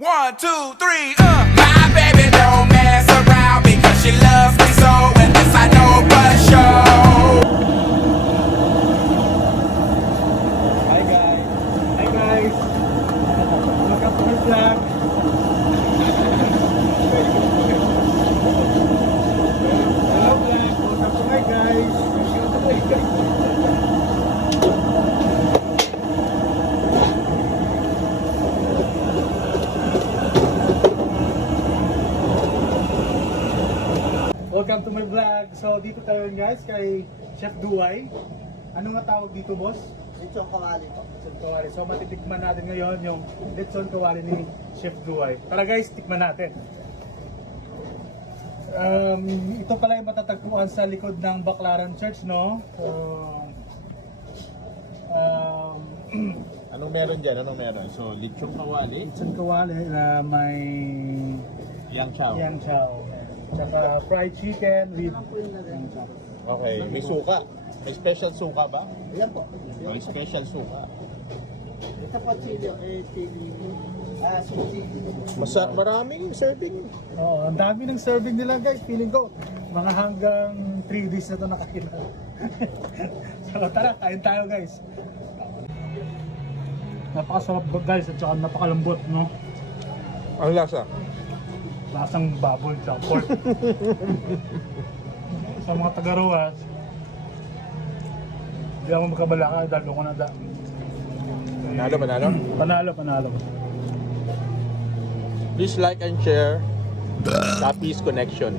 1, 2, 3, My baby don't mess around because she loves me so, and this I know for sure. Hi guys! Hi guys! Welcome to my vlog! Hello vlog! Welcome to my guys! Welcome to my guys! Welcome to my vlog! So dito tayo guys kay Chef Duay. Ano nga tawag dito boss? Lechon kawali po. Lechon kawali. So matitikman natin ngayon yung lechon kawali ni Chef Duay. Tara guys, tikman natin. Ito pala yung matatagpuan sa likod ng Baclaran Church, no? Anong meron dyan? Anong meron? So, lechong kawali, Lechon kawali na may yang chow. yang chow. Tsaka fried chicken with yang chow. Okay, may suka. May special suka ba? Ayan po. May special suka. Ito po chili, chili. Sushi. Maraming serving. Oo, ang dami ng serving nila guys. Feeling ko, mga hanggang 3 days na ito nakakita. So tara, kain tayo guys. Napakasarap guys at saka napakalambot, no? Ang lasa? Lasang baboy at pork. Sa mga taga-Roas, hindi ako magkabalaka dahil ako na Panalo? Panalo. Please like and share Capiz Connection.